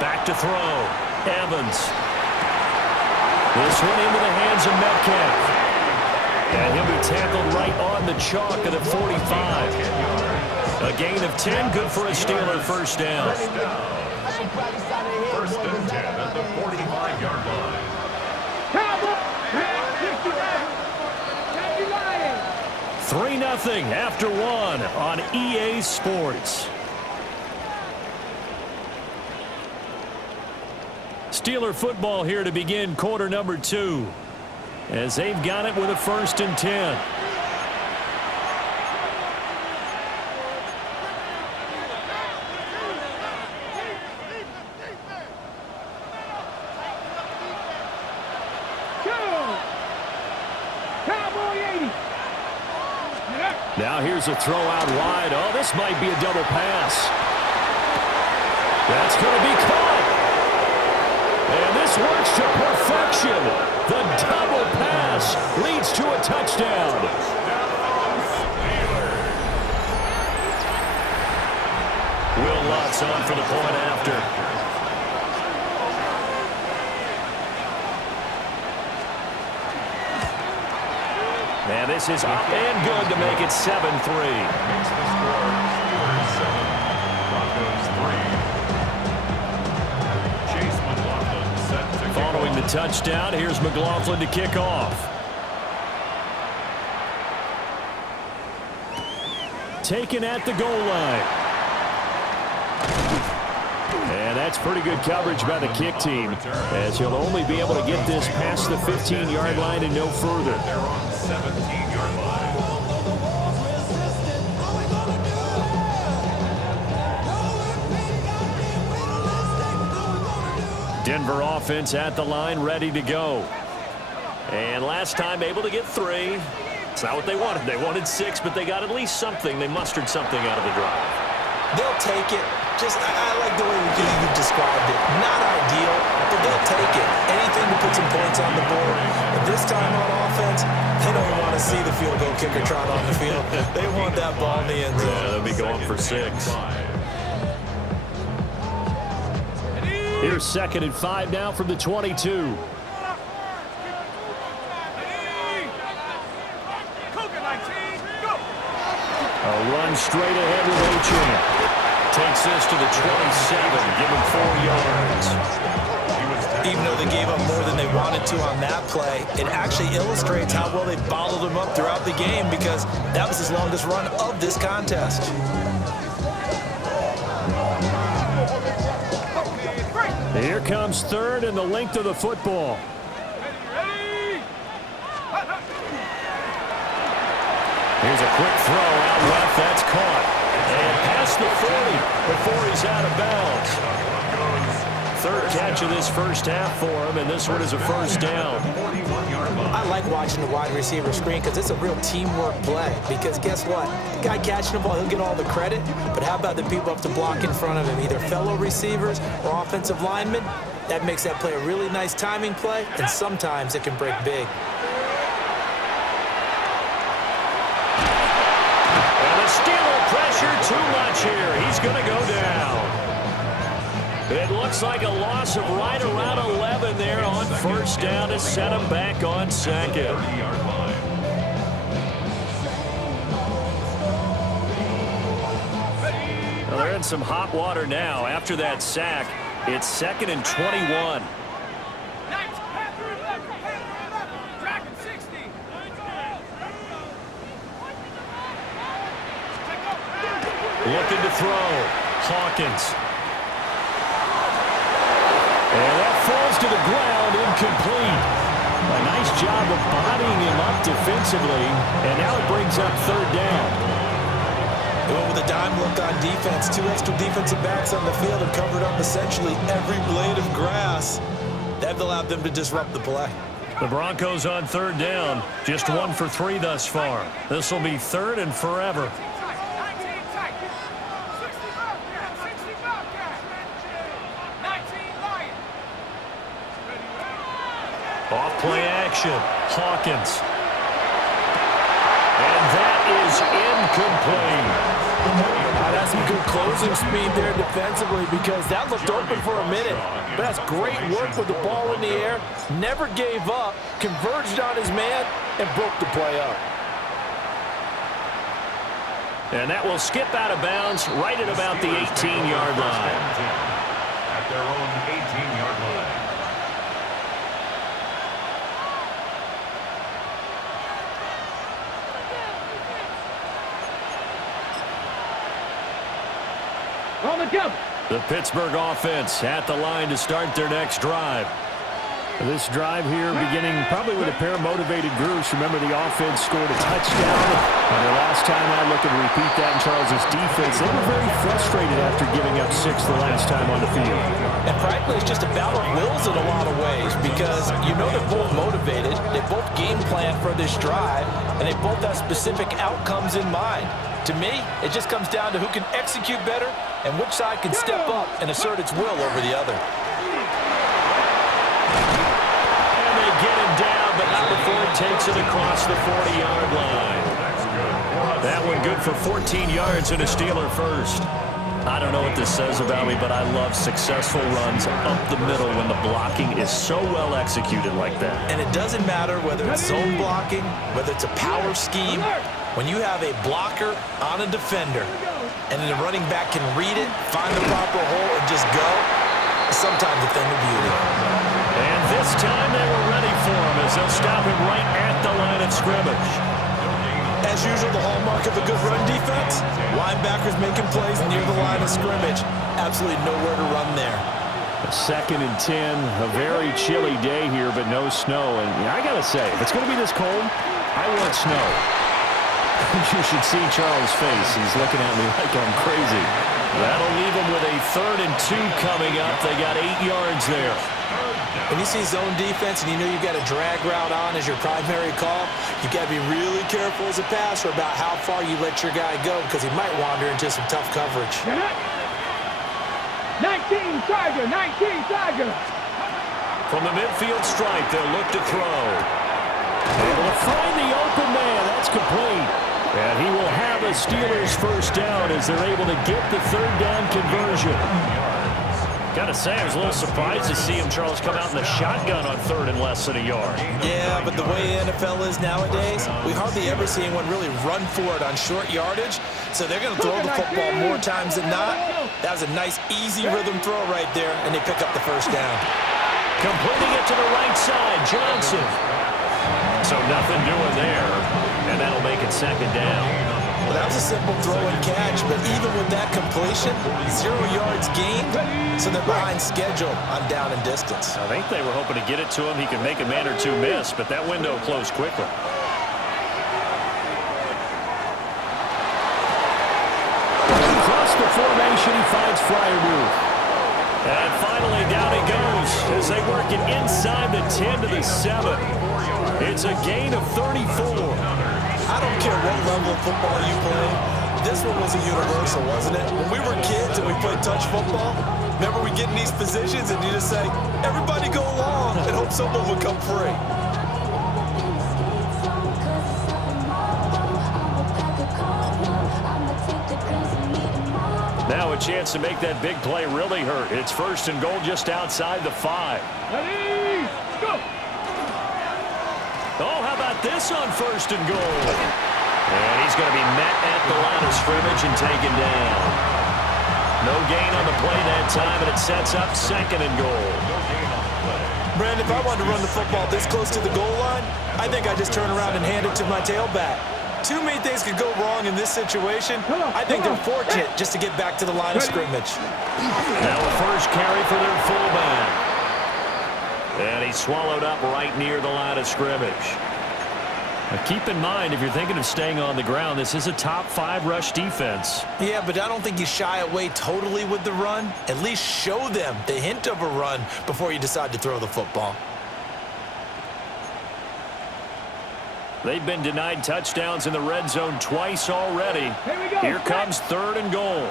Back to throw. Evans. This one into the hands of Metcalf. And he'll be tackled right on the chalk at the 45. A gain of 10, good for a Steeler first down. First and 10 at the 45-yard line. 3-0 after one on EA Sports. Steeler football here to begin quarter number 2 as they've got it with a first and 10. Now here's a throw out wide. Oh, this might be a double pass. That's going to be caught. And this works to perfection. The double pass leads to a touchdown. Will Lutz on for the point after. And this is up and good to make it 7-3. Following the touchdown, here's McLaughlin to kick off. Taken at the goal line. And that's pretty good coverage by the kick team, as he'll only be able to get this past the 15-yard line and no further. They're on 17-yard line. Denver offense at the line, ready to go. And last time able to get 3. It's not what they wanted. They wanted 6, but they got at least something. They mustered something out of the drive. They'll take it. I like the way you described it. Not ideal, but they'll take it. Anything to put some points on the board. But this time on offense, they don't want to see the field goal kicker trot on the field. They want that ball in the end zone. Yeah, they'll be going for 6. Here's 2nd and 5 now from the 22. A run straight ahead with Achane. Takes this to the 27, give him 4 yards. Even though they gave up more than they wanted to on that play, it actually illustrates how well they bottled him up throughout the game, because that was his longest run of this contest. Here comes 3rd and the length of the football. Here's a quick throw out left. That's caught. And past the 40 before he's out of bounds. 3rd catch of this first half for him, and this one is a first down. I like watching the wide receiver screen because it's a real teamwork play. Because guess what? The guy catching the ball, he'll get all the credit. But how about the people up to block in front of him, either fellow receivers or offensive linemen? That makes that play a really nice timing play, and sometimes it can break big. Pressure too much here. He's going to go down. It looks like a loss of right around 11 there on first down to set him back on 2nd. Well, they're in some hot water now. After that sack, it's 2nd and 21. Looking to throw. Hawkins. And that falls to the ground, incomplete. A nice job of bodying him up defensively, and now it brings up 3rd down. They went with a dime look on defense. 2 extra defensive backs on the field and covered up essentially every blade of grass. That allowed them to disrupt the play. The Broncos on 3rd down. Just 1 for 3 thus far. This will be 3rd and forever. Off play action. Hawkins. And that is incomplete. That's some good good closing speed there defensively because that looked open for a minute. But that's great work with the ball in the air. Never gave up, converged on his man, and broke the play up. And that will skip out of bounds right at about the 18-yard line. At their own 18-yard line. On the jump. The Pittsburgh offense at the line to start their next drive. This drive here beginning probably with a pair of motivated groups. Remember, the offense scored a touchdown. And their last time out, looking to repeat that in Charles' defense. They were very frustrated after giving up 6 the last time on the field. And frankly, it's just a battle of wills in a lot of ways because you know they're both motivated. They both game plan for this drive, and they both have specific outcomes in mind. To me, it just comes down to who can execute better and which side can step up and assert its will over the other. And they get him down, but not before he takes it across the 40-yard line. That one good for 14 yards and a Steeler first. I don't know what this says about me, but I love successful runs up the middle when the blocking is so well executed like that. And it doesn't matter whether it's zone blocking, whether it's a power scheme. When you have a blocker on a defender, and then the running back can read it, find the proper hole, and just go, sometimes a thing of beauty. And this time they were ready for him as they'll stop him right at the line of scrimmage. As usual, the hallmark of a good run defense, linebackers making plays near the line of scrimmage. Absolutely nowhere to run there. 2nd and 10, a very chilly day here, but no snow. And I got to say, if it's going to be this cold, I want snow. You should see Charles' face. He's looking at me like I'm crazy. That'll leave him with a 3rd and 2 coming up. They got 8 yards there. When you see zone defense and you know you've got a drag route on as your primary call, you've got to be really careful as a passer about how far you let your guy go because he might wander into some tough coverage. 19 Tiger, 19 Tiger. From the midfield stripe, they'll look to throw. Able to find the open man. That's complete. And he will have a Steelers first down as they're able to get the 3rd down conversion. Got to say, I was a little surprised to see him, Charles, come out in the shotgun on 3rd and less than a yard. Yeah, but the way the NFL is nowadays, we hardly ever see anyone really run for it on short yardage. So they're going to throw the football more times than not. That was a nice, easy rhythm throw right there, and they pick up the first down. Completing it to the right side, Johnson. So nothing doing there, and that'll make it 2nd down. Well, that was a simple throw and catch, but even with that completion, 0 yards gained, so they're behind schedule on down and distance. I think they were hoping to get it to him. He could make a man or two miss, but that window closed quickly. Across the formation, he finds Fryermuth. And finally, down he goes as they work it inside the 10 to the 7. It's a gain of 34. I don't care what level of football you play. This one was a universal, wasn't it? When we were kids and we played touch football, remember we get in these positions and you just say, everybody go along and hope someone will come free. Now a chance to make that big play really hurt. It's 1st and goal just outside the 5. Ready, go. Oh, how about this on 1st and goal? And he's going to be met at the line of scrimmage and taken down. No gain on the play that time, and it sets up 2nd and goal. Brandon, if I wanted to run the football this close to the goal line, I think I'd just turn around and hand it to my tailback. Too many things could go wrong in this situation. I think they're fortunate just to get back to the line of scrimmage. Now a first carry for their fullback. And he's swallowed up right near the line of scrimmage. Now keep in mind, if you're thinking of staying on the ground, this is a top 5 rush defense. Yeah, but I don't think you shy away totally with the run. At least show them the hint of a run before you decide to throw the football. They've been denied touchdowns in the red zone twice already. Here comes 3rd and goal.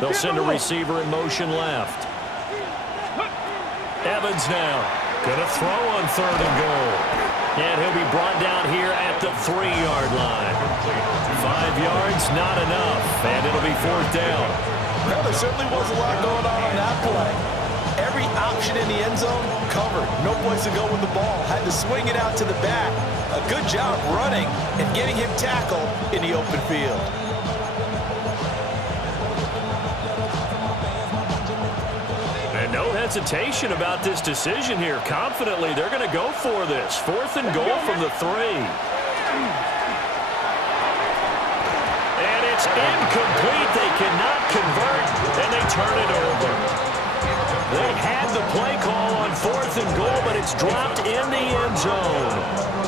They'll send a receiver in motion left. Evans now going to throw on 3rd and goal. And he'll be brought down here at the 3-yard line. 5 yards, not enough, and it'll be 4th down. Well, there certainly was a lot going on that play. Every option in the end zone covered. No place to go with the ball. Had to swing it out to the back. A good job running and getting him tackled in the open field. And no hesitation about this decision here. Confidently, they're going to go for this. 4th and goal from the 3. And it's incomplete. They cannot convert, and they turn it over. They had the play call on 4th and goal, but it's dropped in the end zone.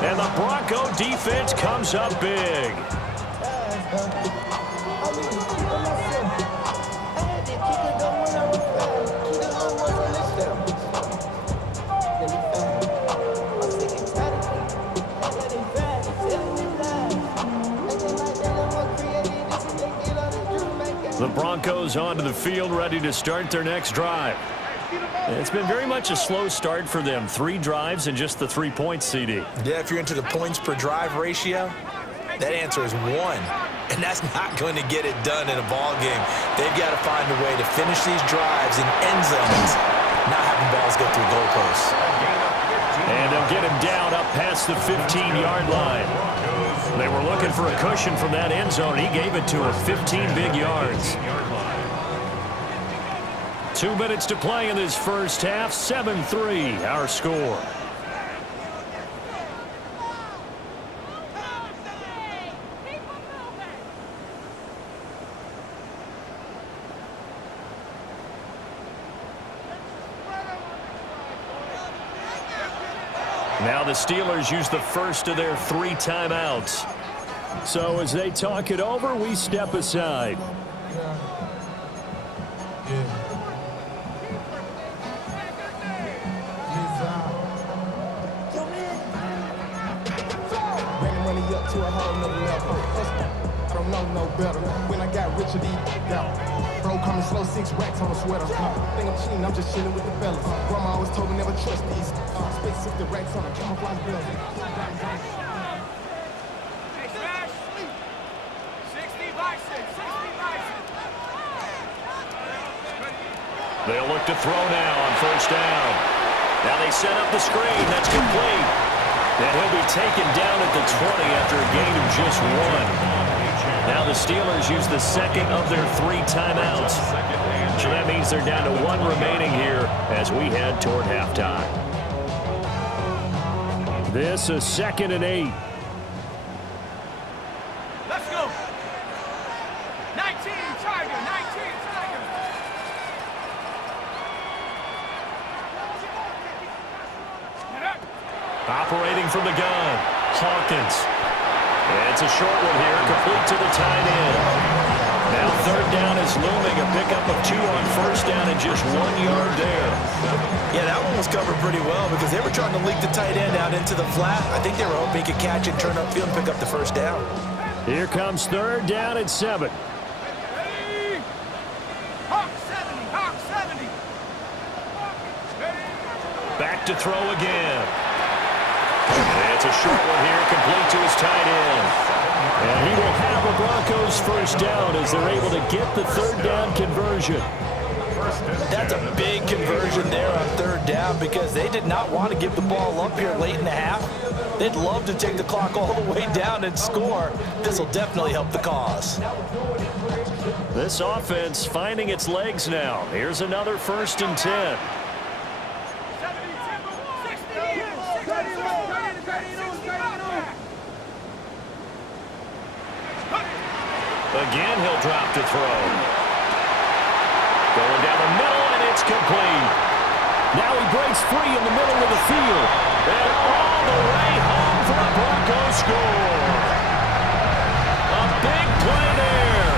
And the Bronco defense comes up big. The Broncos onto the field, ready to start their next drive. It's been very much a slow start for them. 3 drives and just the 3 points, CD. Yeah, if you're into the points per drive ratio, that answer is 1. And that's not going to get it done in a ball game. They've got to find a way to finish these drives in end zones, not having balls go through goalposts. And they'll get him down up past the 15-yard line. They were looking for a cushion from that end zone. He gave it to him, 15 big yards. 2 minutes to play in this first half, 7-3 our score. Now the Steelers use the first of their 3 timeouts. So as they talk it over, we step aside. To a whole nother level. I don't know no better. When I got richer, these out. Bro, coming slow, 6 racks on a sweater. Think I'm cheating, I'm just chilling with the fellas. Grandma always told me never trust these. Spent 60 racks on a camouflage building. Hey, Smash! 60 bison, 60 bison. They'll look to throw now on first down. Now they set up the screen. That's complete. And he'll be taken down at the 20 after a gain of just 1. Now the Steelers use the second of their 3 timeouts. So that means they're down to 1 remaining here as we head toward halftime. This is 2nd and 8. Let's go. 19, Tiger, 19, Tiger. Operating from the gun, Hawkins. It's a short one here, complete to the tight end. Now 3rd down is looming, a pickup of 2 on first down and just 1 yard there. Yeah, that one was covered pretty well because they were trying to leak the tight end out into the flat. I think they were hoping he could catch it, turn upfield, and pick up the first down. Here comes 3rd down and 7. Ready? Hawk 70, Hawk 70. Back to throw again. It's a short one here, complete to his tight end. And he will have a Broncos first down as they're able to get the 3rd down conversion. That's a big conversion there on 3rd down because they did not want to give the ball up here late in the half. They'd love to take the clock all the way down and score. This will definitely help the cause. This offense finding its legs now. Here's another 1st and 10. Again, he'll drop to throw. Going down the middle, and it's complete. Now he breaks free in the middle of the field. And all the way home for a Broncos score. A big play there.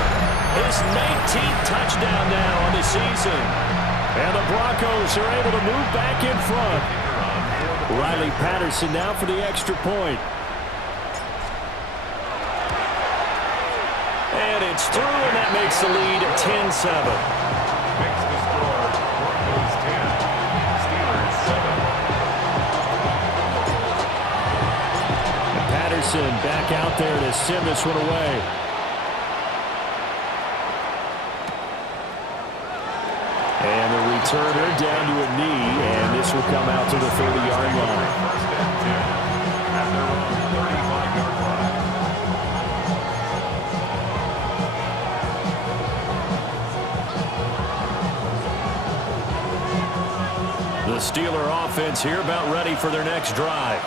His 19th touchdown now on the season. And the Broncos are able to move back in front. Riley Patterson now for the extra point. And it's through, and that makes the lead at 10-7. Makes the score Broncos 10, Steelers 7. Patterson back out there to send this one away. returner down to a knee, and this will come out to the 30-yard line. First and 10 at their own 35-yard line. The Steeler offense here about ready for their next drive.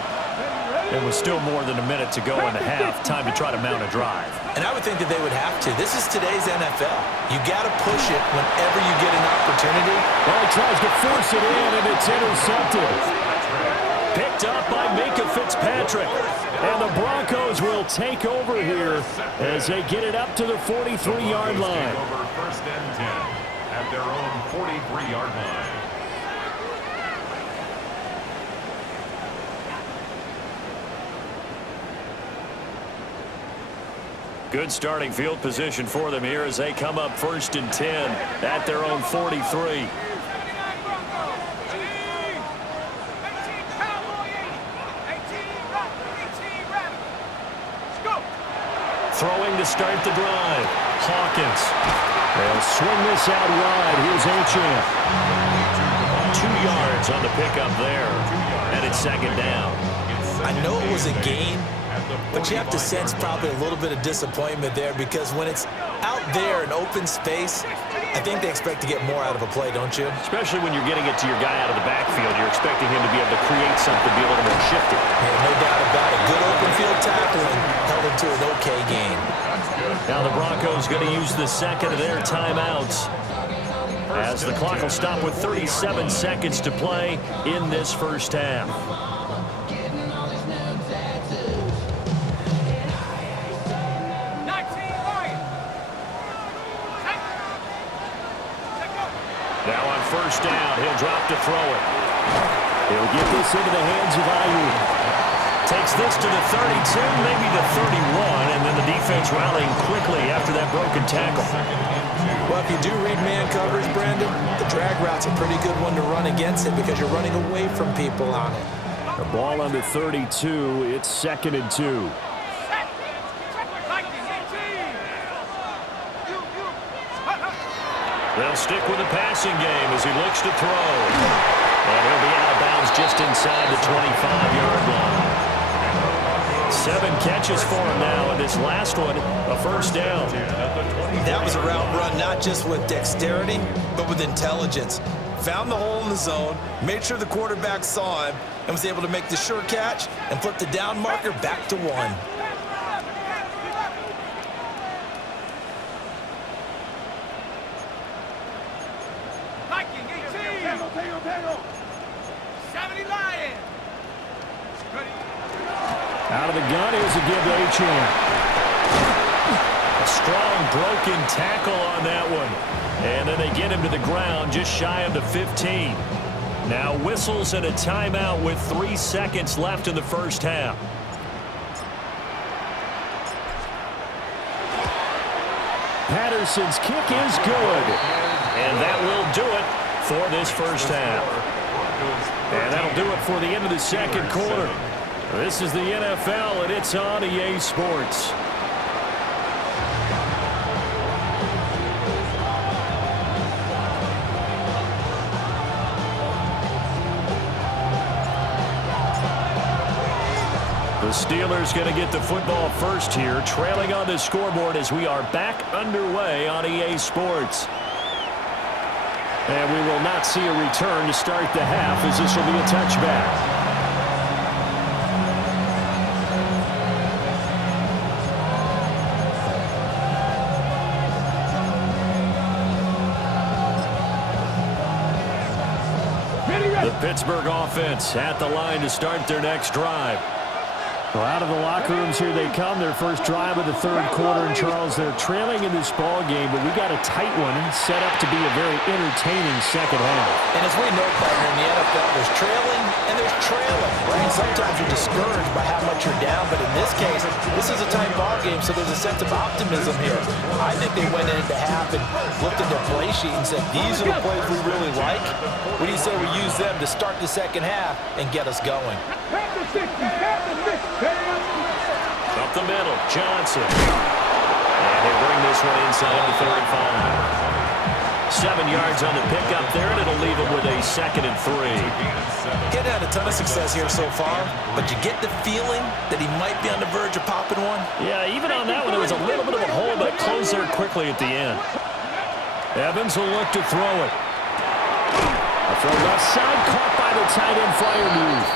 It was still more than a minute to go in the half. Time to try to mount a drive. And I would think that they would have to. This is today's NFL. You got to push it whenever you get an opportunity. Well, he tries to force it in, and it's intercepted. Picked up by Minka Fitzpatrick. And the Broncos will take over here as they get it up to the 43-yard line. Over first and 10 at their own 43-yard line. Good starting field position for them here as they come up first and 10 at their own 43. Throwing to start the drive. Hawkins. They'll swing this out wide. Here's Achane. 2 yards on the pickup there. And it's second down. I know it was a gain, but you have to sense probably a little bit of disappointment there because when it's out there in open space, I think they expect to get more out of a play, don't you? Especially when you're getting it to your guy out of the backfield. You're expecting him to be able to create something, be a little more shifty. Yeah, no doubt about it. Good open field tackling held into an okay gain. Now the Broncos going to use the second of their timeouts as the clock will stop with 37 seconds to play in this first half. Now on first down, he'll drop to throw it. He'll get this into the hands of Ayuk. Takes this to the 32, maybe the 31, and then the defense rallying quickly after that broken tackle. Well, if you do read man coverage, Brandon, the drag route's a pretty good one to run against it because you're running away from people on it. The ball under 32, it's 2nd and 2. They'll stick with the passing game as he looks to throw. And he'll be out of bounds just inside the 25-yard line. 7 catches for him now, and this last one, a first down. That was a route run not just with dexterity, but with intelligence. Found the hole in the zone, made sure the quarterback saw him, and was able to make the sure catch and flip the down marker back to 1. Out of the gun, here's a give to Achane. A strong broken tackle on that one. And then they get him to the ground just shy of the 15. Now whistles and a timeout with 3 seconds left in the first half. Patterson's kick is good. And that will do it for this first half. And that'll do it for the end of the second quarter. This is the NFL, and it's on EA Sports. The Steelers going to get the football first here, trailing on the scoreboard as we are back underway on EA Sports. And we will not see a return to start the half as this will be a touchback. The Pittsburgh offense at the line to start their next drive. Well, out of the locker rooms here they come. Their first drive of the third quarter. And, Charles, they're trailing in this ball game, but we got a tight one set up to be a very entertaining second half. And as we know, partner, in the NFL, there's trailing and there's trailing. Right? Sometimes you're discouraged by how much you're down, but in this case, this is a tight ball game, so there's a sense of optimism here. I think they went into half and looked at their play sheet and said, these are the plays we really like. What do you say we use them to start the second half and get us going? Up the middle, Johnson. And he'll bring this one inside the 35. 7 yards on the pickup there, and it'll leave him with a 2nd and 3. Getting had a ton of success here so far, but you get the feeling that he might be on the verge of popping one. Yeah, even on that one, there was a little bit of a hole, but it closed there quickly at the end. Evans will look to throw it. A throw left side, caught by the tight end, Freiermuth.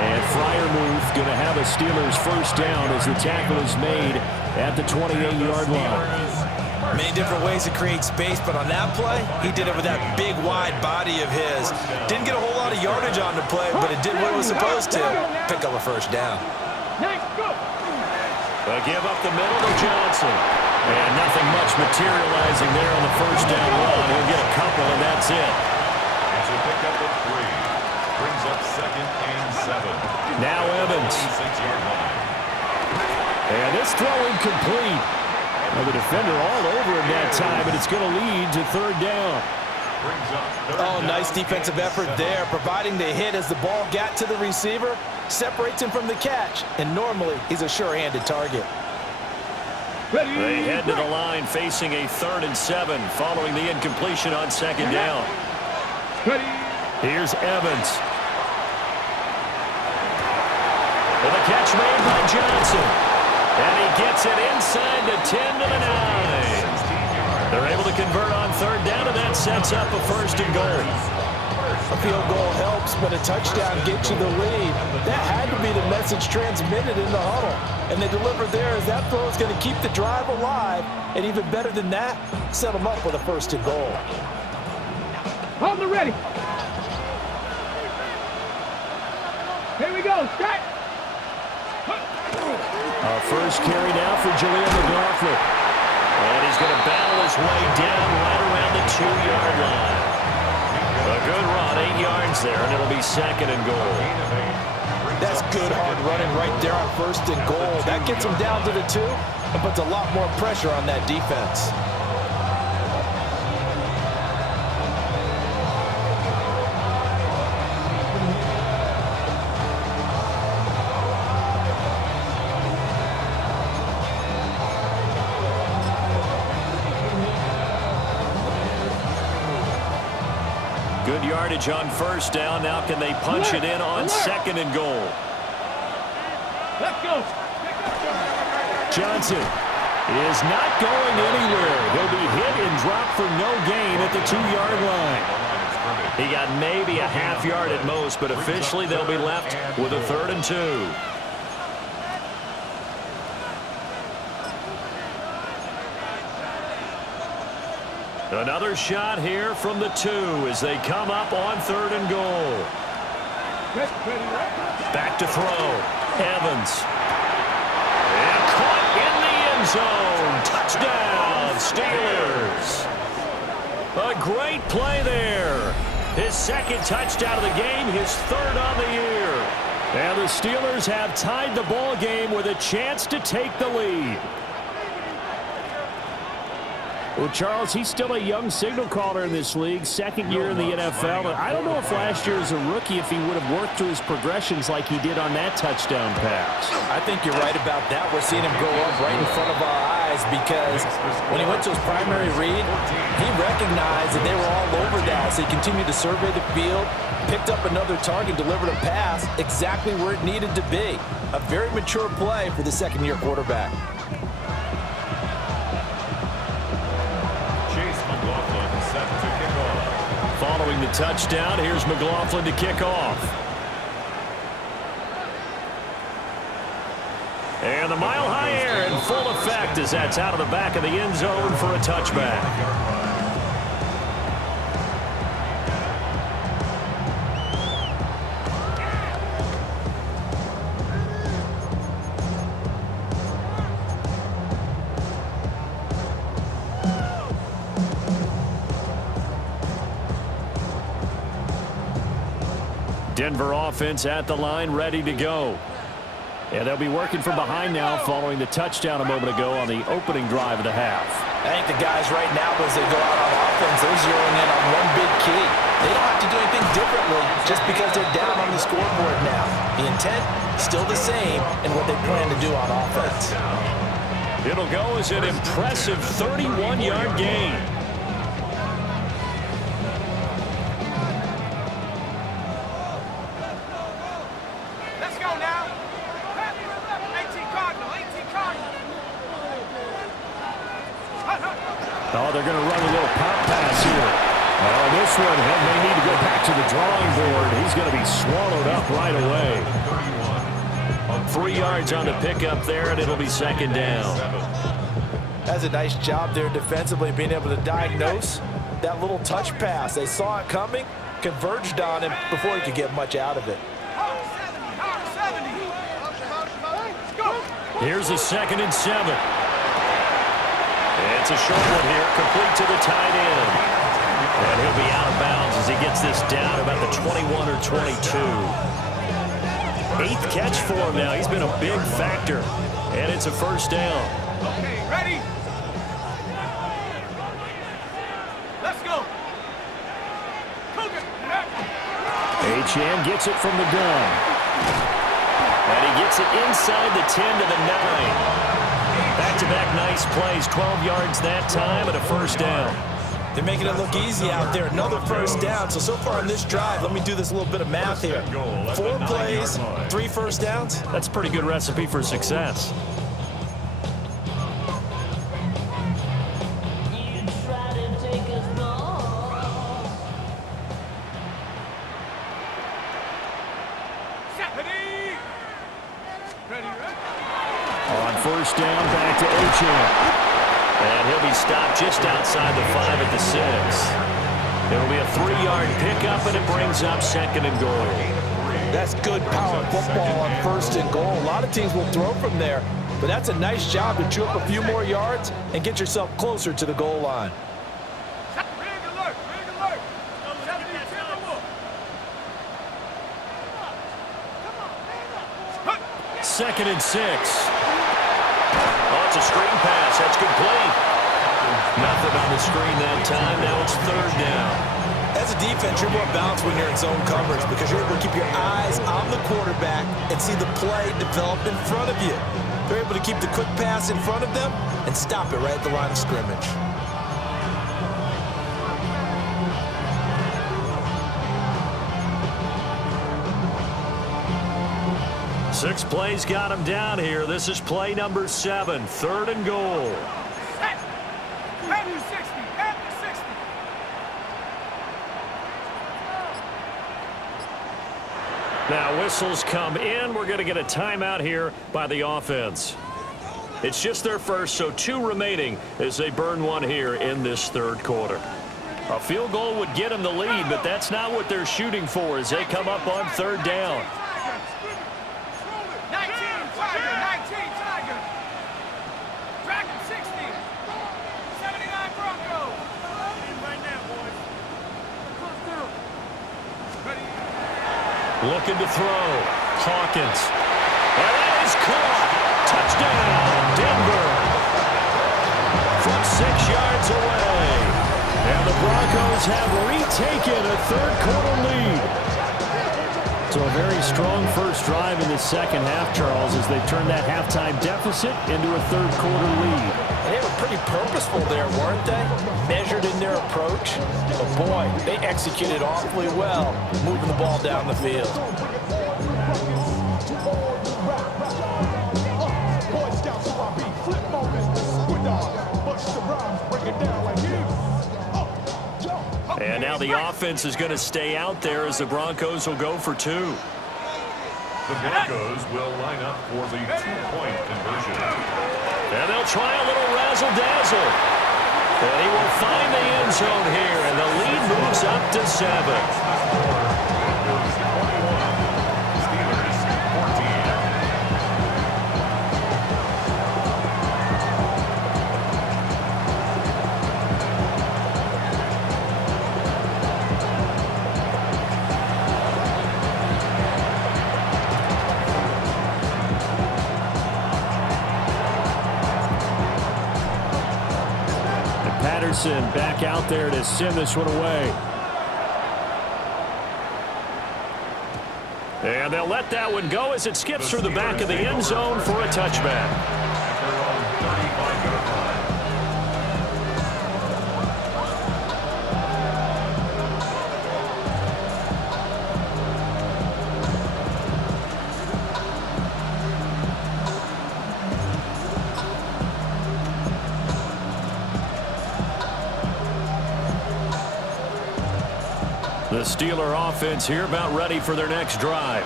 And Freiermuth going to have a Steelers first down as the tackle is made at the 28-yard line. Many different ways to create space, but on that play, he did it with that big, wide body of his. Didn't get a whole lot of yardage on the play, but it did what it was supposed to. Pick up a first down. They'll give up the middle to Johnson. And nothing much materializing there on the first down run. He'll get a couple, and that's it. It's a pickup of 3. Brings up 2nd and 7. Now Evans. 6-yard line. And this throw incomplete. Well, the defender all over him that time, but it's going to lead to 3rd down. Oh, nice defensive effort there, providing the hit as the ball got to the receiver, separates him from the catch, and normally he's a sure-handed target. They head to the line facing a 3rd and 7 following the incompletion on 2nd down. Here's Evans. And the catch made by Johnson. And he gets it inside the 10 to the 9. They're able to convert on 3rd down, and that sets up a 1st and goal. A field goal helps, but a touchdown gets you the lead. That had to be the message transmitted in the huddle. And they delivered there as that throw is going to keep the drive alive. And even better than that, set them up with a 1st and goal. Hold it ready. Here we go. Strike. Our first carry now for Jaleel McLaughlin. And he's going to battle his way down right around the 2-yard line. A good run, 8 yards there, and it'll be 2nd and goal. That's good hard running right there on 1st and goal. That gets him down to the 2 and puts a lot more pressure on that defense. Good yardage on 1st down. Now can they punch it in on 2nd and goal? Let's go. Johnson is not going anywhere. He'll be hit and dropped for no gain at the 2-yard line. He got maybe a half yard at most, but officially they'll be left with a 3rd and 2. Another shot here from the 2 as they come up on 3rd and goal. Back to throw. Evans. And caught in the end zone. Touchdown, Steelers. A great play there. His 2nd touchdown of the game, his 3rd on the year. And the Steelers have tied the ball game with a chance to take the lead. Well, Charles, he's still a young signal caller in this league, 2nd year in the NFL. And I don't know if last year as a rookie, if he would have worked through his progressions like he did on that touchdown pass. I think you're right about that. We're seeing him go up right in front of our eyes because when he went to his primary read, he recognized that they were all over that. So he continued to survey the field, picked up another target, delivered a pass exactly where it needed to be. A very mature play for the 2nd-year quarterback. Following the touchdown, here's McLaughlin to kick off. And the mile-high air in full effect as that's out of the back of the end zone for a touchback. Denver offense at the line, ready to go. And they'll be working from behind now following the touchdown a moment ago on the opening drive of the half. I think the guys right now, as they go out on offense, they're zeroing in on one big key. They don't have to do anything differently just because they're down on the scoreboard now. The intent, still the same in what they plan to do on offense. It'll go as an impressive 31-yard gain. Oh, they're going to run a little pop pass here. Oh, this one, he may need to go back to the drawing board. He's going to be swallowed up right away. 3 yards on the pickup there, and it'll be second down. That's a nice job there defensively, being able to diagnose that little touch pass. They saw it coming, converged on him before he could get much out of it. Here's a 2nd and 7. It's a short one here, complete to the tight end. And he'll be out of bounds as he gets this down about the 21 or 22. 8th catch for him now. He's been a big factor. And it's a first down. Okay, ready? Let's go. Achane gets it from the gun. And he gets it inside the 10 to the 9. Back-to-back nice plays. 12 yards that time and a first down. They're making it look easy out there. Another first down. So far on this drive, let me do this little bit of math here. 4 plays, 3 first downs. That's a pretty good recipe for success. On first down, back to Achane. And he'll be stopped just outside the 5 at the 6. It'll be a 3-yard pickup, and it brings up 2nd and goal. That's good power football on 1st and goal. A lot of teams will throw from there, but that's a nice job to chew up a few more yards and get yourself closer to the goal line. Second and 6. Oh, it's a screen pass. That's complete. Nothing on the screen that time. Now it's 3rd down. As a defense, you're more balanced when you're in zone coverage because you're able to keep your eyes on the quarterback and see the play develop in front of you. They're able to keep the quick pass in front of them and stop it right at the line of scrimmage. Six plays got him down here. This is play number 7. 3rd and goal. Now whistles come in. We're going to get a timeout here by the offense. It's just their first, so 2 remaining as they burn one here in this 3rd quarter. A field goal would get them the lead, but that's not what they're shooting for as they come up on 3rd down. Looking to throw. Hawkins. And that is caught. Touchdown, Denver. From 6 yards away. And the Broncos have retaken a 3rd quarter lead. So a very strong first drive in the second half, Charles, as they've turned that halftime deficit into a 3rd quarter lead. And they were pretty purposeful there, weren't they? Measured in their approach. But boy, they executed awfully well, moving the ball down the field. And now the offense is going to stay out there as the Broncos will go for 2. The Broncos will line up for the 2-point conversion. And they'll try a little razzle-dazzle. And he will find the end zone here, and the lead moves up to 7. Back out there to send this one away. And they'll let that one go as it skips through the back of the end zone for a touchback. The Steeler offense here about ready for their next drive.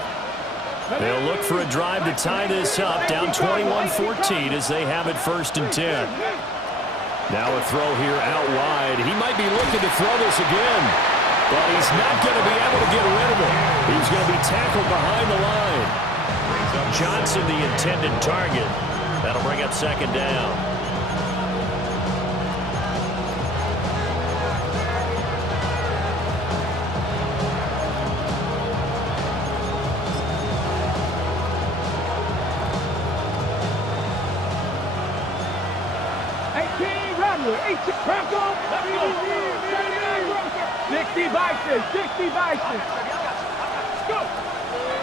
They'll look for a drive to tie this up, down 21-14 as they have it 1st and 10. Now a throw here out wide. He might be looking to throw this again, but he's not going to be able to get rid of it. He's going to be tackled behind the line. Johnson, the intended target. That'll bring up 2nd down. Bronco, 60 Bison, 60 Bison. Go.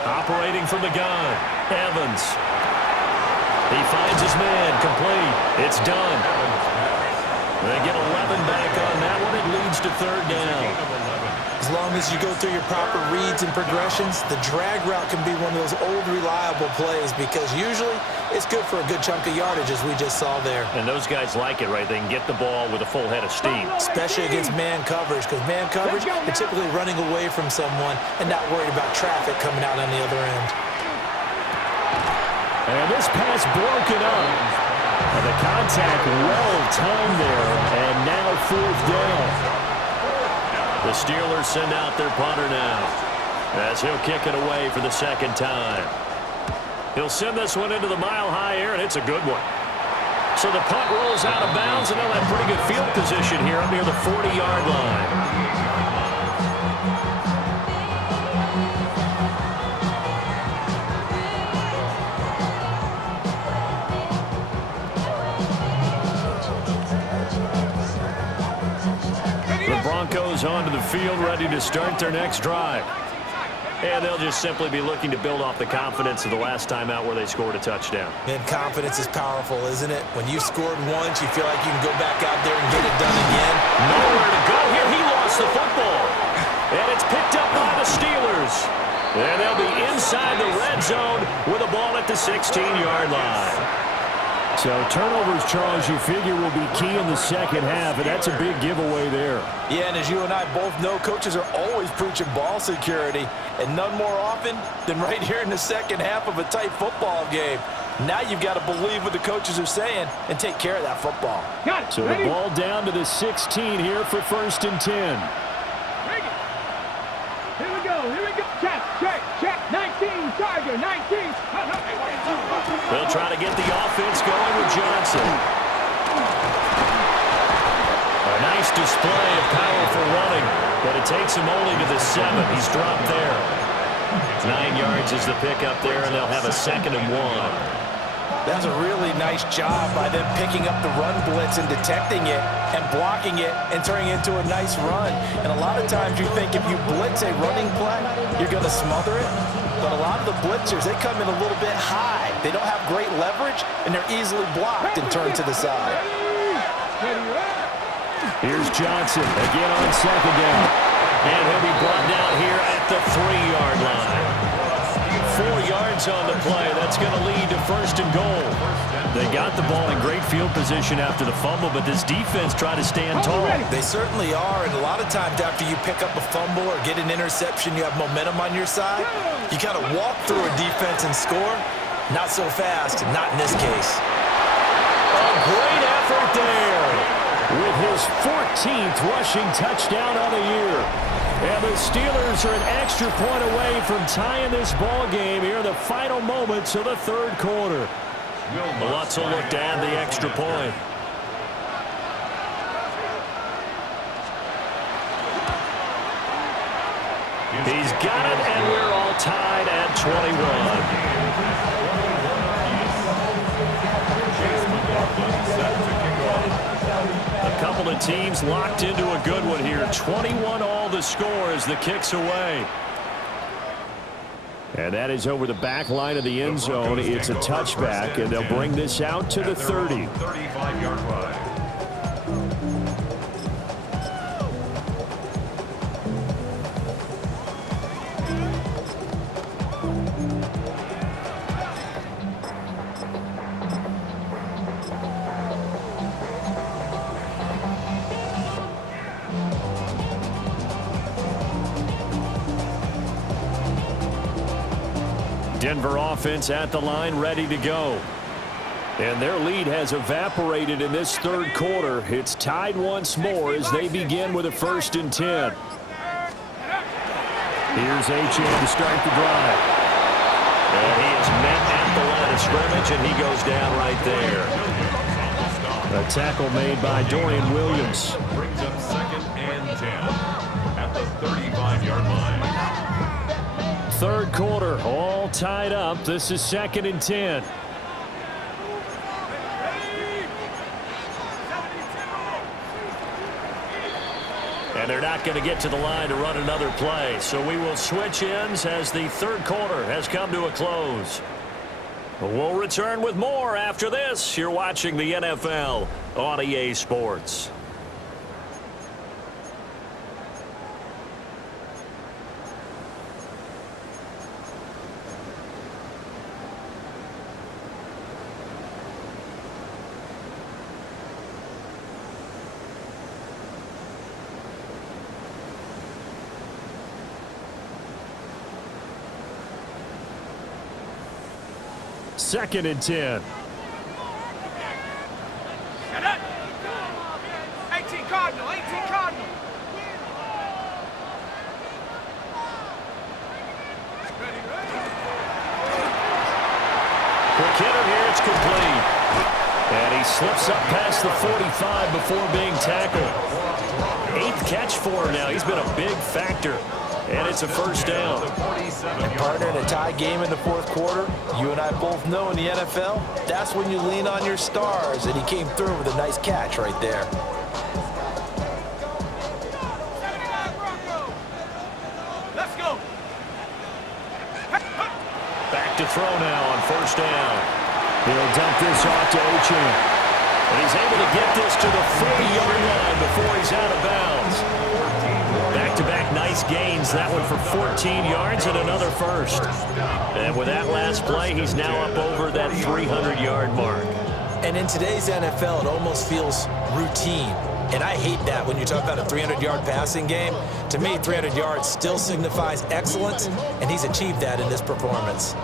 Operating from the gun, Evans. He finds his man, complete. It's done. They get 11 back on that one. It leads to 3rd down. As long as you go through your proper reads and progressions, the drag route can be one of those old reliable plays because usually it's good for a good chunk of yardage, as we just saw there. And those guys like it, right? They can get the ball with a full head of steam. Especially against man coverage, because man coverage, you're typically running away from someone and not worried about traffic coming out on the other end. And this pass broken up. And the contact well timed there, and now 4th down. The Steelers send out their punter now as he'll kick it away for the 2nd time. He'll send this one into the mile-high air, and it's a good one. So the punt rolls out of bounds, and they'll have pretty good field position here up near the 40-yard line. Broncos onto the field, ready to start their next drive. And they'll just simply be looking to build off the confidence of the last time out where they scored a touchdown. And confidence is powerful, isn't it? When you scored once, you feel like you can go back out there and get it done again. Nowhere to go here. He lost the football. And it's picked up by the Steelers. And they'll be inside the red zone with a ball at the 16-yard line. So turnovers, Charles, you figure will be key in the 2nd half, and that's a big giveaway there. Yeah, and as you and I both know, coaches are always preaching ball security, and none more often than right here in the 2nd half of a tight football game. Now you've got to believe what the coaches are saying and take care of that football. So the ball down to the 16 here for 1st and 10. Here we go. Check. 19, Tiger, 19. They'll try to get the offense going with Johnson. A nice display of powerful running, but it takes him only to the 7. He's dropped there. 9 yards is the pickup there, and they'll have a 2nd and 1. That's a really nice job by them picking up the run blitz and detecting it and blocking it and turning it into a nice run. And a lot of times you think if you blitz a running play, you're going to smother it. But a lot of the blitzers, they come in a little bit high. They don't have great leverage, and they're easily blocked and turned to the side. Here's Johnson again on 2nd down. And he'll be brought down here at the 3-yard line. 4 yards on the play. That's going to lead to 1st and goal. They got the ball in great field position after the fumble, but this defense tried to stand tall. They certainly are, and a lot of times after you pick up a fumble or get an interception, you have momentum on your side. You kind of walk through a defense and score. Not so fast, not in this case. A great effort there with his 14th rushing touchdown of the year. And the Steelers are an extra point away from tying this ball game here in the final moments of the 3rd quarter. Lutz will look to add the extra point. He's got it, and we're all tied at 21. A couple of teams locked into a good one here. 21 all the score as the kick's away. And that is over the back line of the end zone. It's a touchback, and they'll bring this out to the 30. 35-yard line. Denver offense at the line, ready to go. And their lead has evaporated in this third quarter. It's tied once more as they begin with a 1st and 10. Here's Achane to start the drive. And he is met at the line of scrimmage, and he goes down right there. A tackle made by Dorian Williams. Brings up 2nd and 10 at the 35-yard line. Third quarter, all tied up. This is 2nd and 10. And they're not going to get to the line to run another play. So we will switch ends as the third quarter has come to a close. We'll return with more after this. You're watching the NFL on EA Sports. Second and 10. 18 Cardinal, 18 Cardinal. Quick hitter here, it's complete. And he slips up past the 45 before being tackled. 8th catch for him now. He's been a big factor. And it's a 1st down. And partner, in a tie game in the fourth quarter, you and I both know in the NFL, that's when you lean on your stars, and he came through with a nice catch right there. Let's go. Back to throw now on 1st down. He'll dump this off to Achane. And he's able to get this to the 40-yard line before he's out of bounds. Back-to-back nice gains. That one for 14 yards and another 1st. And with that last play, he's now up over that 300-yard mark. And in today's NFL, it almost feels routine. And I hate that when you talk about a 300-yard passing game. To me, 300 yards still signifies excellence, and he's achieved that in this performance.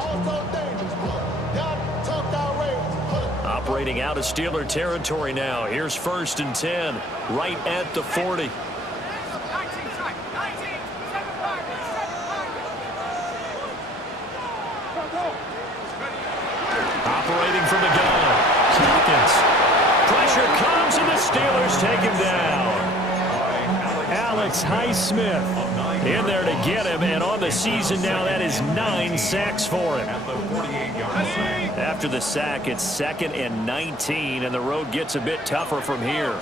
Operating out of Steeler territory now. Here's 1st and 10, right at the 40. Operating from the gun. Hawkins. Pressure comes, and the Steelers take him down. Alex Highsmith in there to get him, and on the season now, that is 9 sacks for him. After the sack, it's 2nd and 19, and the road gets a bit tougher from here.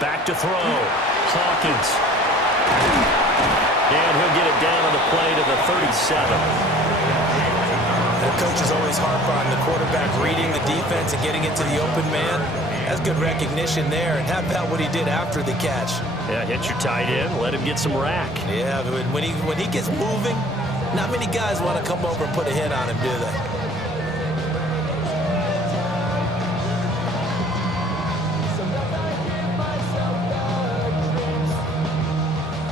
Back to throw. Hawkins. And he'll get it down on the play to the 37. The coaches always harp on the quarterback reading the defense and getting it to the open man. That's good recognition there. And how about what he did after the catch? Yeah, hit your tight end, let him get some rack. Yeah, but when he gets moving, not many guys want to come over and put a hit on him, do they?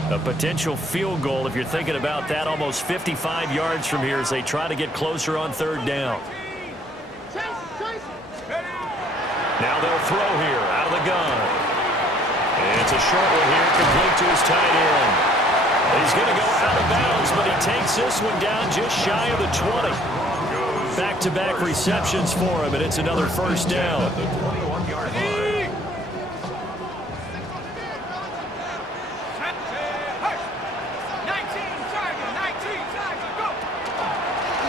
A potential field goal, if you're thinking about that, almost 55 yards from here as they try to get closer on 3rd down. Now they'll throw here out of the gun. And it's a short one here, complete to his tight end. He's going to go out of bounds, but he takes this one down just shy of the 20. Back-to-back receptions for him, and it's another 1st down.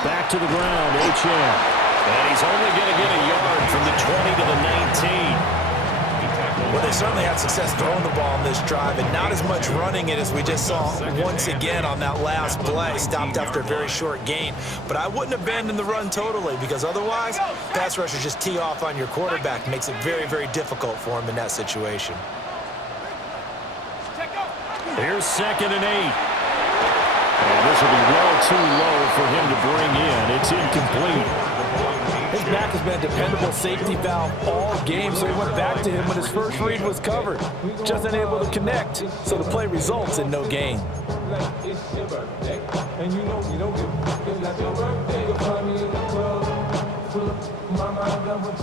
Back to the ground, Achane. And he's only going to get a yard from the 20 to the 19. Well, they certainly had success throwing the ball on this drive, and not as much running it as we just saw once again on that last play. Stopped after a very short gain. But I wouldn't abandon the run totally, because otherwise, pass rushers just tee off on your quarterback. Makes it very, very difficult for him in that situation. Here's 2nd and 8. And this will be well too low for him to bring in. It's incomplete. His back has been a dependable safety valve all game, so he went back to him when his first read was covered. Just unable to connect, so the play results in no gain.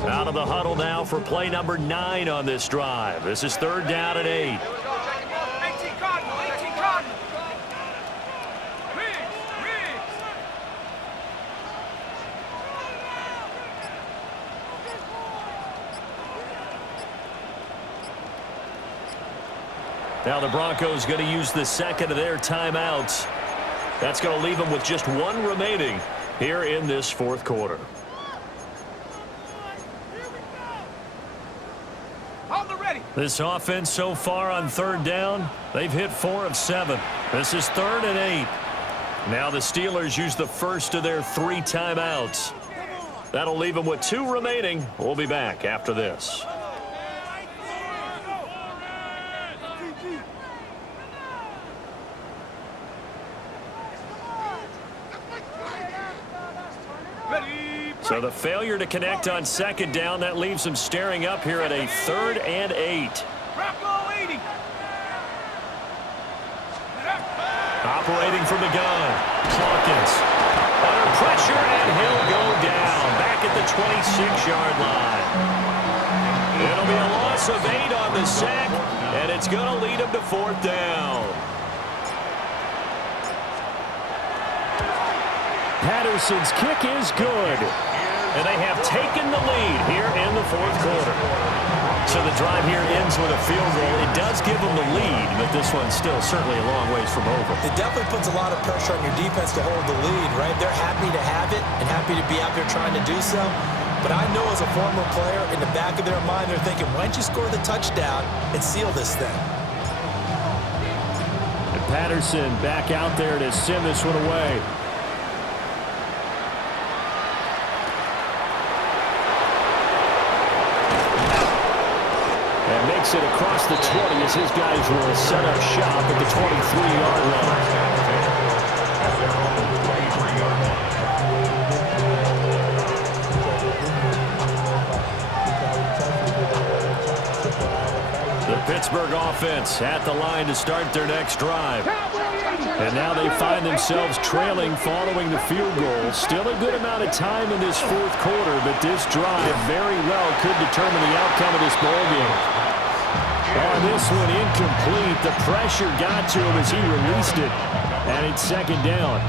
Out of the huddle now for play number 9 on this drive. This is 3rd down and 8. Now the Broncos going to use the second of their timeouts. That's going to leave them with just 1 remaining here in this 4th quarter. This offense so far on 3rd down, they've hit 4 of 7. This is 3rd and 8. Now the Steelers use the first of their 3 timeouts. That'll leave them with 2 remaining. We'll be back after this. So the failure to connect on 2nd down, that leaves them staring up here at a 3rd and 8. Operating from the gun, Hawkins under pressure, and he'll go down back at the 26-yard line. It'll be a loss of 8 on the sack, and it's going to lead him to 4th down. Patterson's kick is good. And they have taken the lead here in the 4th quarter. So the drive here ends with a field goal. It does give them the lead, but this one's still certainly a long ways from over. It definitely puts a lot of pressure on your defense to hold the lead, right? They're happy to have it and happy to be out there trying to do so. But I know as a former player, in the back of their mind, they're thinking, why don't you score the touchdown and seal this thing? And Patterson back out there to send this one away. Makes it across the 20 as his guys will set up shop at the 23-yard line. The Pittsburgh offense at the line to start their next drive. And now they find themselves trailing following the field goal. Still a good amount of time in this 4th quarter, but this drive very well could determine the outcome of this ball game. On this one, incomplete. The pressure got to him as he released it, and it's 2nd down.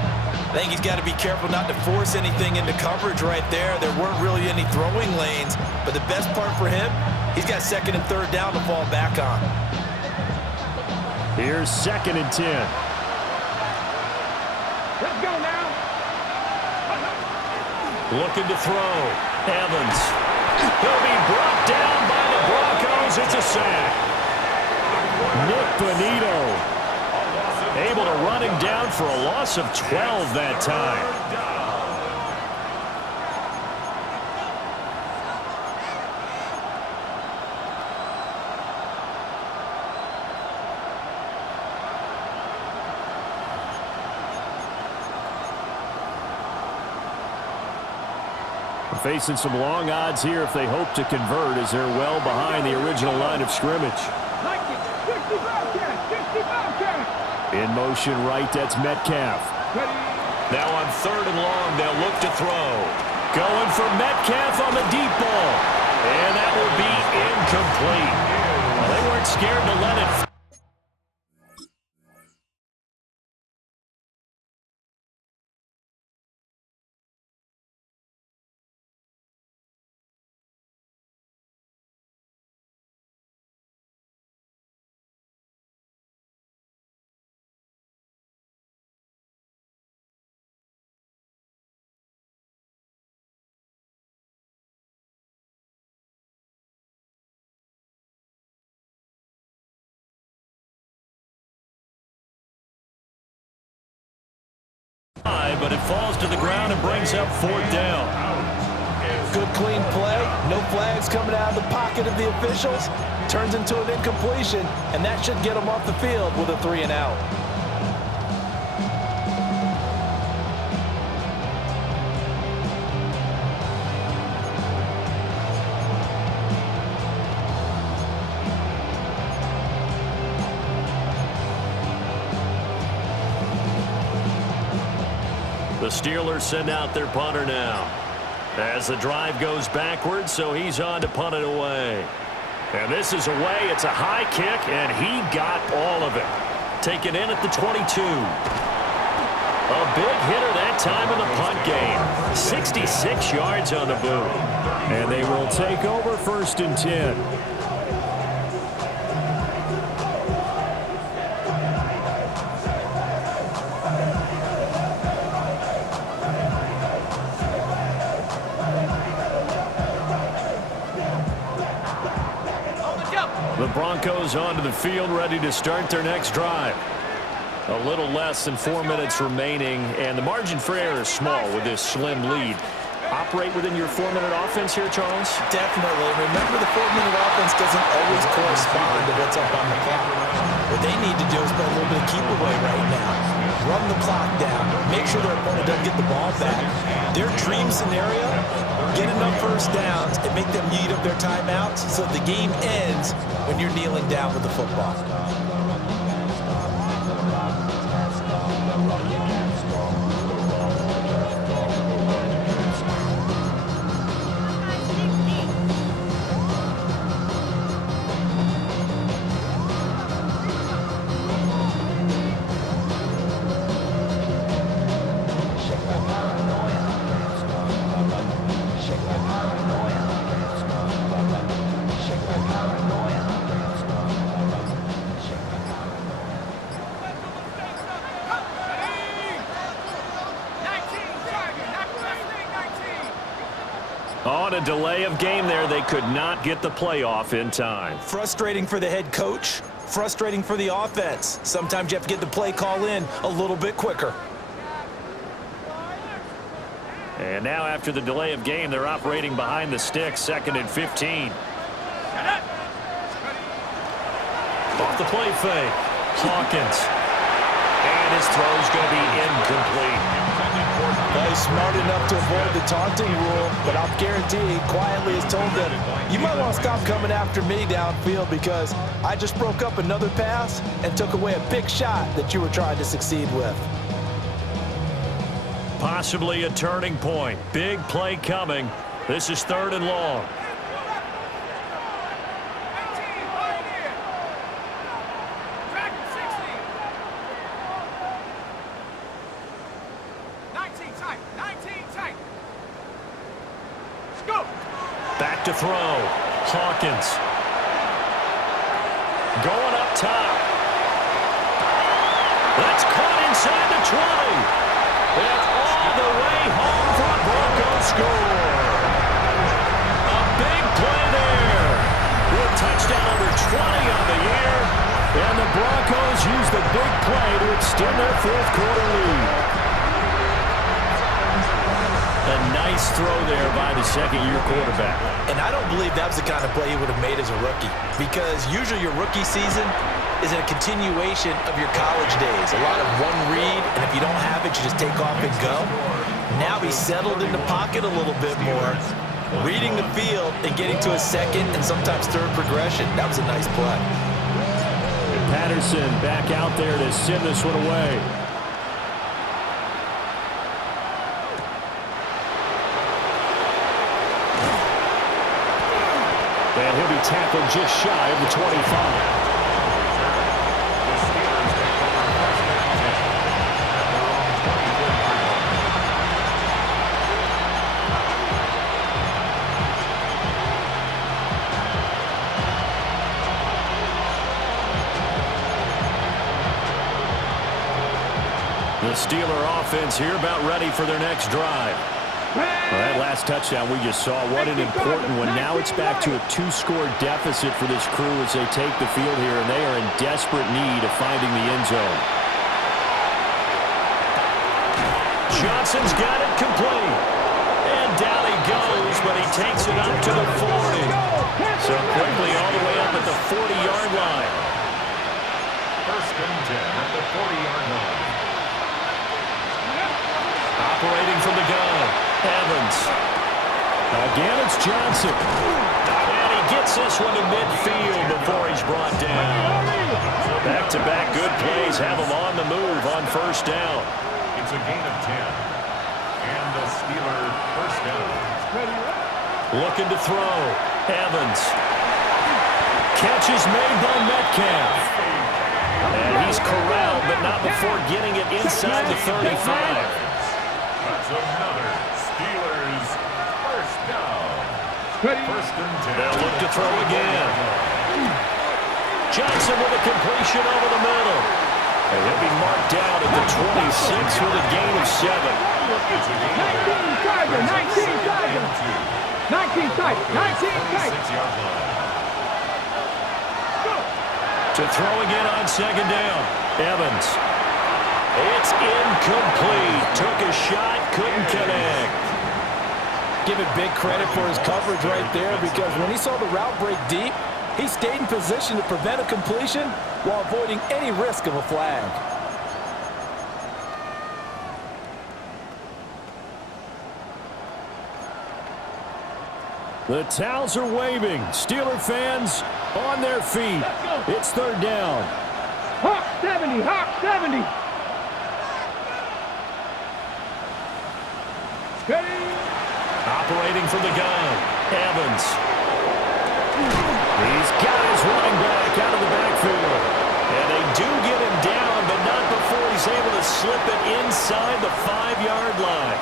I think he's got to be careful not to force anything into coverage right there. There weren't really any throwing lanes, but the best part for him, he's got 2nd and 3rd down to fall back on. Here's 2nd and 10. Let's go now. Looking to throw. Evans. He'll be brought down by the Broncos. It's a sack. Nick Bonito able to run him down for a loss of 12 that time. Facing some long odds here if they hope to convert, as they're well behind the original line of scrimmage. In motion right, that's Metcalf. Now on 3rd and long, they'll look to throw. Going for Metcalf on the deep ball. And that will be incomplete. Well, they weren't scared to let it. But it falls to the ground and brings up 4th down. Good clean play. No flags coming out of the pocket of the officials. Turns into an incompletion, and that should get them off the field with a 3 and out. The Steelers send out their punter now. As the drive goes backwards, so he's on to punt it away. And this is away. It's a high kick, and he got all of it. Taken in at the 22. A big hitter that time in the punt game. 66 yards on the boot. And they will take over 1st and 10. The Broncos onto the field, ready to start their next drive. A little less than 4 minutes remaining, and the margin for error is small with this slim lead. Operate within your 4-minute offense here, Charles? Definitely. Remember, the 4-minute offense doesn't always correspond to what's up on the clock. What they need to do is play a little bit of keep away right now. Run the clock down. Make sure their opponent doesn't get the ball back. Their dream scenario, get enough first downs and make them eat up their timeouts so the game ends when you're kneeling down with the football. On a delay of game there, they could not get the playoff in time. Frustrating for the head coach, frustrating for the offense. Sometimes you have to get the play call in a little bit quicker. And now after the delay of game, they're operating behind the sticks, 2nd and 15. Off the play fake, Hawkins. And his throw's going to be incomplete. He's smart enough to avoid the taunting rule, but I'll guarantee he quietly has told them, you might want to stop coming after me downfield because I just broke up another pass and took away a big shot that you were trying to succeed with. Possibly a turning point. Big play coming. This is 3rd and long. Back to throw. Hawkins. Going up top. That's caught inside the 20. And all the way home for a Broncos score. A big play there. With touchdown number 20 on the year. And the Broncos use the big play to extend their 4th quarter lead. A nice throw there by the 2nd-year quarterback. And I don't believe that was the kind of play he would have made as a rookie, because usually your rookie season is a continuation of your college days. A lot of one read, and if you don't have it, you just take off and go. Now he's settled in the pocket a little bit more, reading the field and getting to a 2nd and sometimes 3rd progression. That was a nice play. And Patterson back out there to send this one away. And he'll be tackled just shy of the 25. The Steeler offense here about ready for their next drive. Well, that last touchdown we just saw, what an important one. Now it's back to a 2-score deficit for this crew as they take the field here, and they are in desperate need of finding the end zone. Johnson's got it complete. And down he goes, but he takes it up to the 40. So quickly all the way up at the 40-yard line. 1st and 10 at the 40-yard line. Operating from the gun. Evans. Again, it's Johnson. And he gets this one to midfield before he's brought down. Back-to-back good plays have him on the move on 1st down. It's a gain of 10. And the Steeler first down. Looking to throw. Evans. Catch is made by Metcalf. And he's corralled, but not before getting it inside the 35. That's another Steelers first down. First and 10. They'll look to throw again. Johnson with a completion over the middle. And he'll be marked down at the 26 with a gain of 7. 19 Tiger, 19 Tiger. 19 Tiger, 19 Tiger. 6-yard line. To throw again on second down. Evans. It's incomplete. Took a shot, couldn't connect. Give it big credit for his coverage right there, because when he saw the route break deep, he stayed in position to prevent a completion while avoiding any risk of a flag. The towels are waving. Steeler fans on their feet. It's third down. Hawk 70, Hawk 70. Ready? Operating from the gun. Evans. He's got his running back out of the backfield. And they do get him down, but not before he's able to slip it inside the 5-yard line.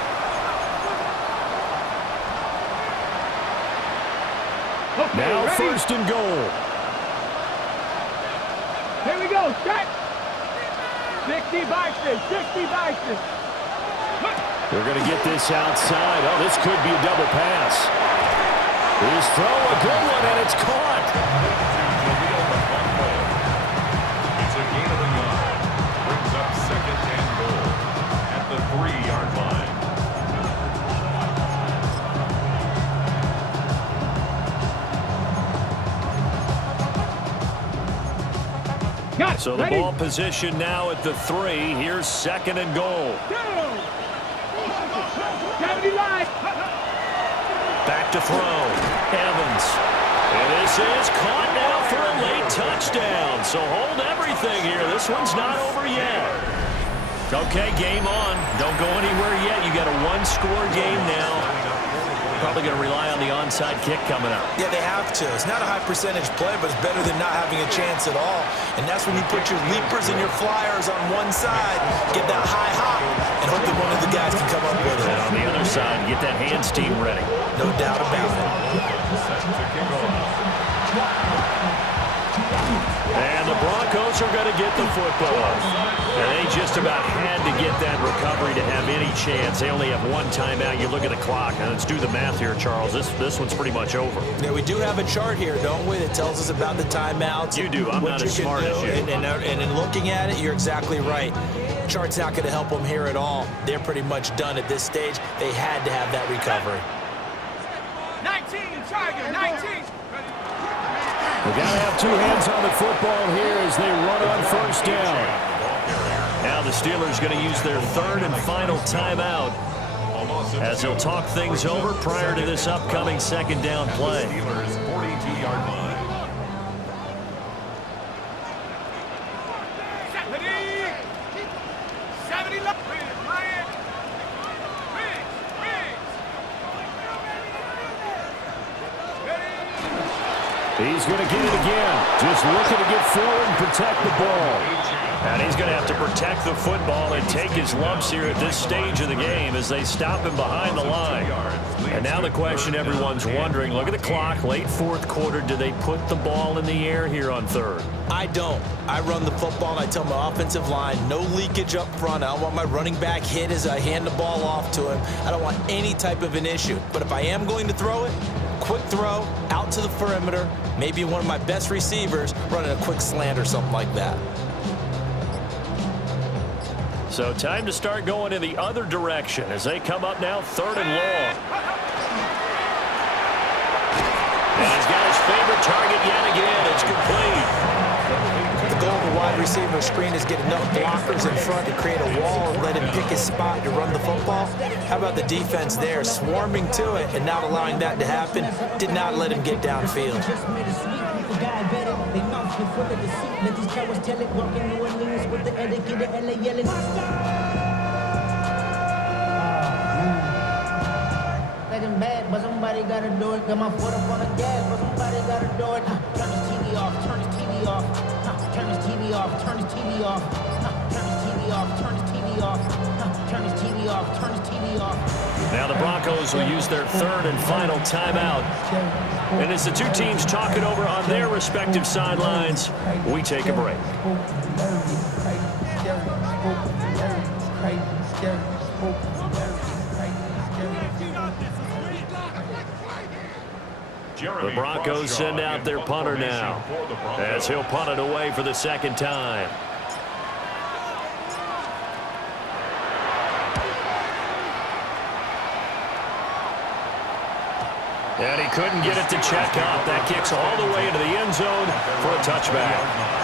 Okay, Now ready? first and goal. Here we go, set. 60 Bison, 60 Bison. They're going to get this outside. Oh, this could be a double pass. His throw, a good one, and it's caught. It's a gain of a yard. Brings up second and goal at the 3-yard line. Got it. So the Ready? ball position now at the 3. Here's second and goal. Go. 70 line. Back to throw. Evans. And this is caught now for a late touchdown. So hold everything here. This one's not over yet. Okay, game on. Don't go anywhere yet. You got a one-score game now. Probably going to rely on the onside kick coming up. Yeah, they have to. It's not a high percentage play, but it's better than not having a chance at all. And that's when you put your leapers and your flyers on one side, get that high hop, and hope that one of the guys can come up with it. And on the other side, get that hands team ready. No doubt about it. Set to kick off. And the Broncos are going to get the football. And they just about had to get that recovery to have any chance. They only have one timeout. You look at the clock, and let's do the math here, Charles. This one's pretty much over. Yeah, we do have a chart here, don't we, that tells us about the timeouts. You do. I'm not as smart as you. And in looking at it, you're exactly right. Chart's not going to help them here at all. They're pretty much done at this stage. They had to have that recovery. 19 Tiger, 19. They got to have two hands on the football here as they run on first down. Now the Steelers going to use their third and final timeout as they'll talk things over prior to this upcoming second down play. Steelers 42-yard line. 70 line. He's going to get it again. Just looking to get forward and protect the ball. And he's going to have to protect the football and take his lumps here at this stage of the game as they stop him behind the line. And now the question everyone's wondering, look at the clock, late fourth quarter, do they put the ball in the air here on third? I don't. I run the football, and I tell my offensive line, no leakage up front. I don't want my running back hit as I hand the ball off to him. I don't want any type of an issue. But if I am going to throw it, quick throw, out to the perimeter, maybe one of my best receivers running a quick slant or something like that. So time to start going in the other direction as they come up now third and long. And he's got his favorite target yet again. It's complete. The goal of a wide receiver screen is get enough blockers in front to create a wall and let him pick his spot to run the football. How about the defense there, swarming to it and not allowing that to happen? Did not let him get downfield. somebody gotta do it. Got my foot up on the gas, but somebody gotta do it. Turn this TV off, turn this TV off. Turn this TV off, turn this TV off. Turn this TV off, turn this TV off. Turn this TV off, turn this TV off. Now the Broncos will use their third and final timeout. And as the two teams talk it over on their respective sidelines, we take a break. The Broncos send out their punter now, as he'll punt it away for the second time. And he couldn't get it to check up. That kicks all the way into the end zone for a touchback.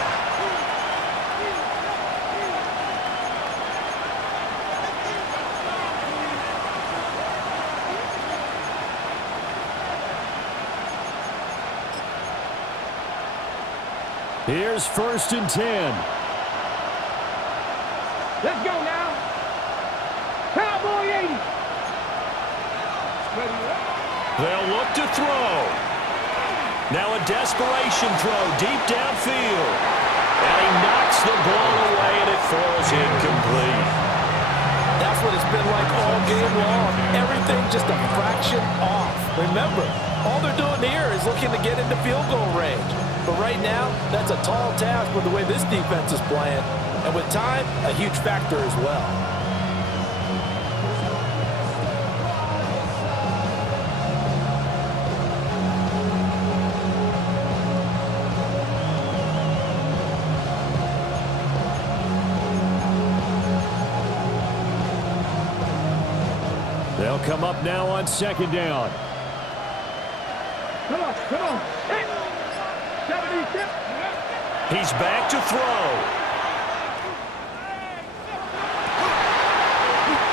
Here's 1st and 10. Let's go now. Cowboy 80. They'll look to throw. Now a desperation throw deep downfield. And he knocks the ball away, and it falls incomplete. That's what it's been like all game long. Everything just a fraction off. Remember, all they're doing here is looking to get into field goal range. But right now, that's a tall task with the way this defense is playing. And with time, a huge factor as well. They'll come up now on 2nd down. Come on, come on. Hey. 76. He's back to throw.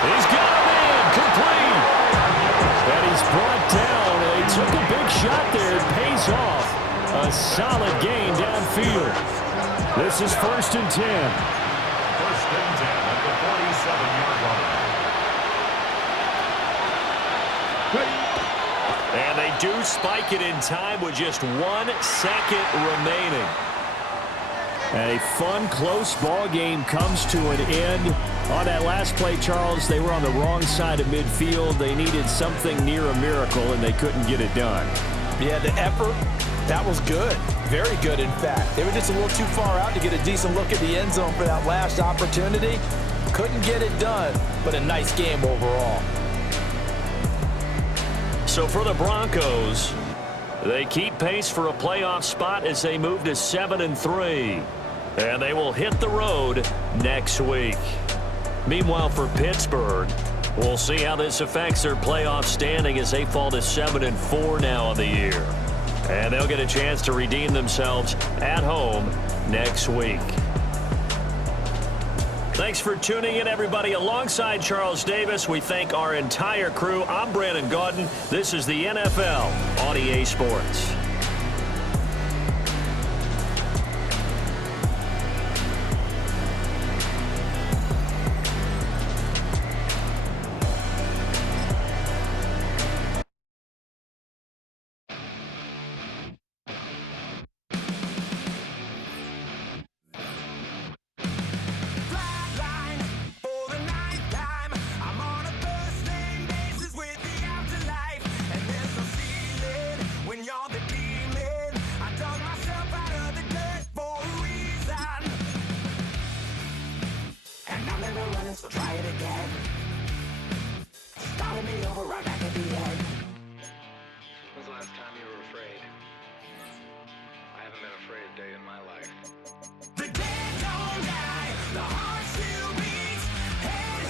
He's got a man complete. And he's brought down. They took a big shot there. It pays off. A solid gain downfield. This is 1st and 10. 1st and 10 at the 47-yard line. And they do spike it in time with just 1 second remaining. A fun, close ball game comes to an end. On that last play, Charles, they were on the wrong side of midfield. They needed something near a miracle, and they couldn't get it done. Yeah, the effort, that was good. Very good, in fact. They were just a little too far out to get a decent look at the end zone for that last opportunity. Couldn't get it done, but a nice game overall. So for the Broncos, they keep pace for a playoff spot as they move to 7-3. And they will hit the road next week. Meanwhile, for Pittsburgh, we'll see how this affects their playoff standing as they fall to 7-4 now on the year. And they'll get a chance to redeem themselves at home next week. Thanks for tuning in, everybody. Alongside Charles Davis, we thank our entire crew. I'm Brandon Gaudin. This is the NFL on EA Sports. So try it again. Started me over